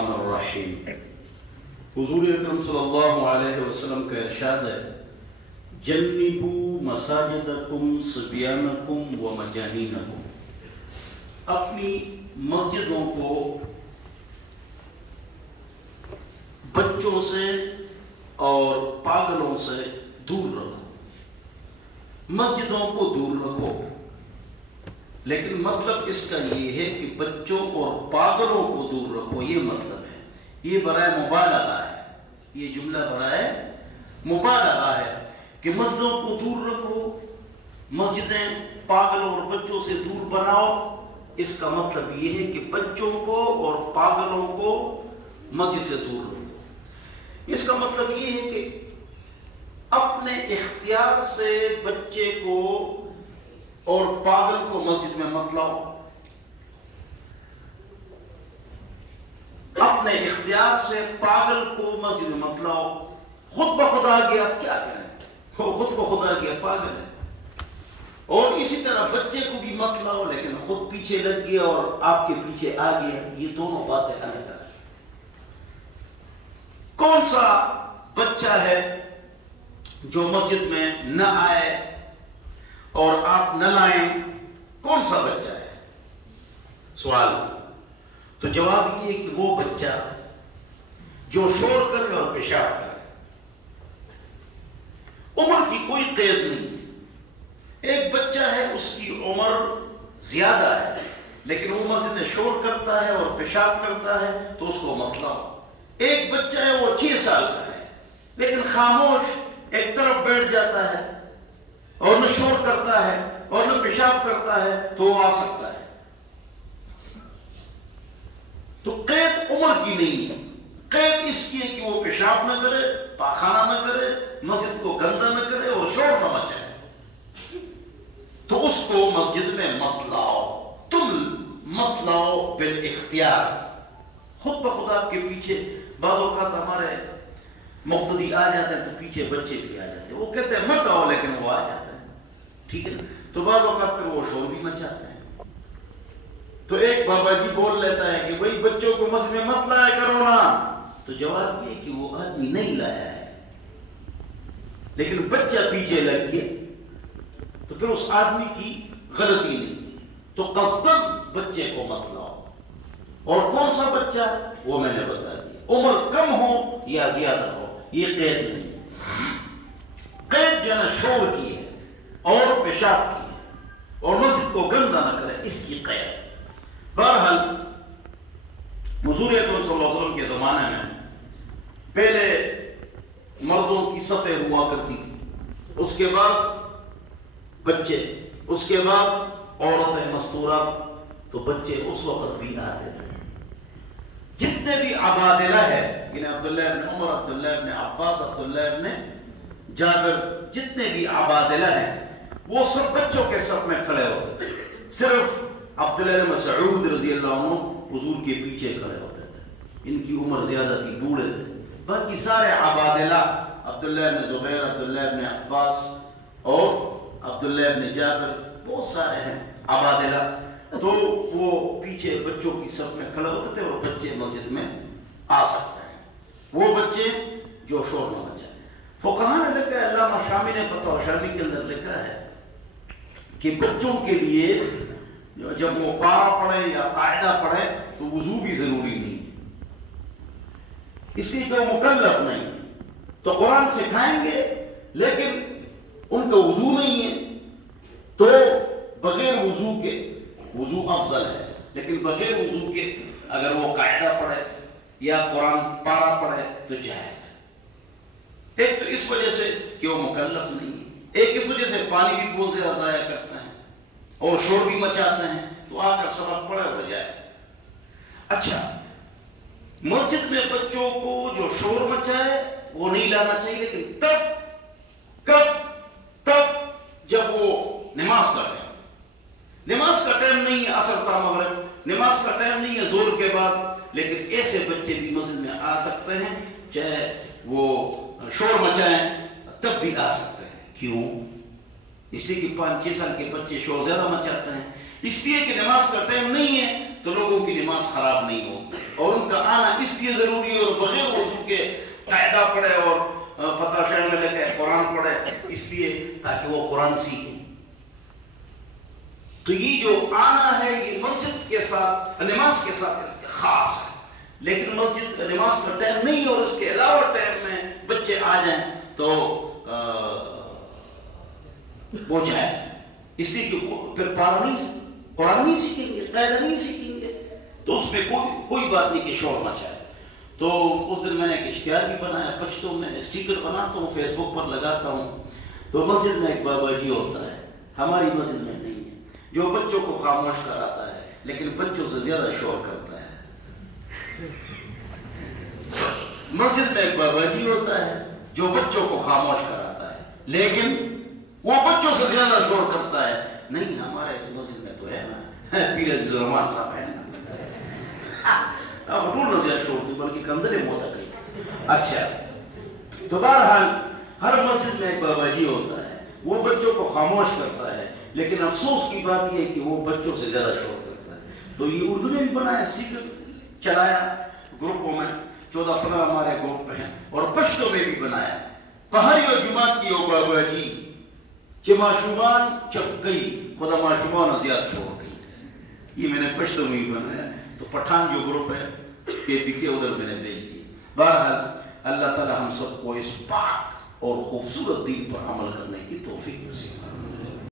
الرحمن الرحیم۔ حضور اکرم صلی اللہ علیہ وسلم کا ارشاد ہے، جنبوا مساجدکم صبیانکم و مجانینکم، اپنی مسجدوں کو بچوں سے اور پاگلوں سے دور رکھو، مسجدوں کو دور رکھو۔ لیکن مطلب اس کا یہ ہے کہ بچوں اور پاگلوں کو دور رکھو، یہ مطلب ہے۔ یہ برائے مبالغہ ہے، یہ جملہ برائے مبالغہ ہے کہ مسجدوں کو دور رکھو، مسجدیں پاگلوں اور بچوں سے دور بناؤ۔ اس کا مطلب یہ ہے کہ بچوں کو اور پاگلوں کو مسجد سے دور رکھو۔ اس کا مطلب یہ ہے کہ اپنے اختیار سے بچے کو اور پاگل کو مسجد میں مت لاؤ، اپنے اختیار سے پاگل کو مسجد میں مت لاؤ۔ خود بخود آ گیا، کیا کریں، خود کو خدا گیا، پاگل ہے۔ اور اسی طرح بچے کو بھی مت لاؤ لیکن خود پیچھے لگ گیا اور آپ کے پیچھے آ گیا، یہ دونوں باتیں الگ ہیں۔ کون سا بچہ ہے جو مسجد میں نہ آئے اور آپ نہ لائیں؟ کون سا بچہ ہے؟ سوال۔ تو جواب یہ کہ وہ بچہ جو شور کرے اور پیشاب کرے، عمر کی کوئی قید نہیں ہے۔ ایک بچہ ہے، اس کی عمر زیادہ ہے لیکن وہ مسجد میں شور کرتا ہے اور پیشاب کرتا ہے تو اس کو مت لاؤ۔ ایک بچہ ہے، وہ 6 سال کا ہے لیکن خاموش ایک طرف بیٹھ جاتا ہے اور نہ شور کرتا ہے اور نہ پیشاب کرتا ہے تو وہ آ سکتا ہے۔ تو قید عمر کی نہیں ہے، قید اس کی ہے کہ وہ پیشاب نہ کرے، پاخانہ نہ کرے، مسجد کو گندا نہ کرے اور شور نہ مچائے، تو اس کو مسجد میں مت لاؤ۔ تم مت لاؤ بالاختیار، خود بخود آپ کے پیچھے۔ بعض اوقات ہمارے مقتدی آ جاتے ہیں تو پیچھے بچے بھی آ جاتے ہیں، وہ کہتے ہیں مت آؤ لیکن وہ آ جاتے ہیں، ٹھیک ہے نا؟ تو بعض اوقات پھر وہ شور بھی مچاتے ہیں۔ تو ایک بابا جی بول لیتا ہے کہ بھئی بچوں کو مسجد میں مت لایا کرو نا، تو جواب یہ کہ وہ آدمی نہیں لایا ہے لیکن بچہ پیچھے لگ گیا تو پھر اس آدمی کی غلطی نہیں، تو قصداً بچے کو مت لاؤ۔ اور کون سا بچہ وہ میں نے بتا دیا، عمر کم ہو یا زیادہ ہو، یہ قید نہیں ہے۔ قید جو ہے نا شور کی ہے اور پیشاب کی ہے اور مسجد کو گندا نہ کرے، اس کی قید۔ بہرحال حضور اکرم صلی اللہ علیہ وسلم کے زمانے میں پہلے مردوں کی سطح ہوا کرتی تھی، اس کے بعد بچے، اس کے بعد عورتیں مستورات، تو بچے اس وقت بھی آتے تھے۔ جتنے بھی عبادلہ ہے، یعنی عبداللہ ابن عمر، عبداللہ ابن عباس، عبداللہ ابن جابر، جتنے بھی عبادلہ ہیں وہ سب بچوں کے صف میں کھڑے ہوتے تھے۔ صرف عبداللہ ابن مسعود رضی اللہ عنہ حضور کے پیچھے کھڑے ہوتے تھے، ان کی عمر زیادہ تھی، بوڑھے تھے۔ باقی سارے عبادلہ، عبداللہ ابن زبیر، عبداللہ ابن عباس اور عبداللہ ابن جابر، بہت سارے ہیں عبادلہ، تو وہ پیچھے بچوں کی صف میں کھڑے ہوتے تھے اور بچے مسجد میں آ سکتے ہیں، وہ بچے جو شور نہ مچائیں۔ فقہاء نے لکھا ہے، علامہ شامی نے فتح شامی کے اندر لکھا ہے کہ بچوں کے لیے جب وہ پارہ پڑھے یا قاعدہ پڑھے تو وضو بھی ضروری نہیں، اس لیے کہ وہ مکلف نہیں، تو قرآن سکھائیں گے لیکن ان کا وضو نہیں ہے تو بغیر وضو کے، وضو افضل ہے لیکن بغیر وضو کے اگر وہ قاعدہ پڑھے یا قرآن پارہ پڑھے تو جائز ہے۔ ایک تو اس وجہ سے کہ وہ مکلف نہیں ہے، ایک اس وجہ سے پانی بھی بہت زیادہ ضائع کرتے ہیں اور شور بھی مچاتے ہیں، تو آ کر سبق پڑھے ہو جائے۔ اچھا، مسجد میں بچوں کو جو شور مچائے وہ نہیں لانا چاہیے، لیکن تب جب وہ نماز کا ٹائم، نماز کا ٹائم نہیں ہے عصر تا مغرب، نماز کا ٹائم نہیں ہے زور کے بعد، لیکن ایسے بچے بھی مسجد میں آ سکتے ہیں، چاہے وہ شور مچائیں تب بھی آ سکتے ہیں۔ کیوں؟ اس لیے کہ 5-6 سال کے بچے شور زیادہ مچاتے ہیں، اس لیے کہ نماز کا ٹائم نہیں ہے تو لوگوں کی نماز خراب نہیں ہوتی، اور ان کا آنا اس لیے ضروری ہے، اور بغیر وضو کے قاعدہ پڑھے اور فتح شہر میں لے کے قرآن پڑھے، اس لیے تاکہ وہ قرآن سیکھیں۔ تو یہ جو آنا ہے یہ مسجد کے ساتھ، نماز کے ساتھ اس کے خاص ہے، لیکن مسجد نماز کا ٹائم نہیں اور اس کے علاوہ ٹائم میں بچے آ جائیں تو وہ جائے، اس لیے کہ پھر قرآن نہیں سیکھیں گے، قاعدہ نہیں سیکھیں گے، تو اس میں کوئی بات نہیں کہ شور نہ چاہے۔ تو اس دن میں نے ایک اشتہار بھی بنایا، پشتو میں اسٹیکر بناتا ہوں، فیس بک پر لگاتا ہوں۔ تو مسجد میں ایک بابا جی ہوتا ہے، ہماری مسجد میں نہیں ہے، جو بچوں کو خاموش کراتا ہے لیکن بچوں سے زیادہ شور کرتا ہے۔ مسجد میں ایک بابا جی ہوتا ہے جو بچوں کو خاموش کراتا ہے لیکن وہ بچوں سے زیادہ شور کرتا ہے۔ نہیں، ہمارے مسجد میں تو ہے نا پیر عزیز الرحمان صاحب ہے نا، اب ضرور نہ زیادہ شور کی بلکہ کنزلے موتا کہیں۔ اچھا، تو بہرحال ہر مسجد میں ایک بابا جی ہوتا ہے، وہ بچوں کو خاموش کرتا ہے، لیکن افسوس کی بات یہ ہے کہ وہ بچوں سے زیادہ شور کرتا ہے۔ تو یہ اردو میں بھی بنایا، اسٹیکر چلایا گروپوں میں، 14-15 ہمارے گروپ میں ہیں، اور پشتو میں بھی بنایا، پہاڑی و جماعت کی او بابا جی کہ معشومان چپ گئی، خدا معشومان زیادہ شور گئی۔ یہ میں نے پشتو میں ہی بنایا، تو پٹھان جو گروپ ہے کے ادھر میں نے بھیج دی۔ بہرحال اللہ تعالی ہم سب کو اس پاک اور خوبصورت دین پر عمل کرنے کی توفیق نصیب کرے۔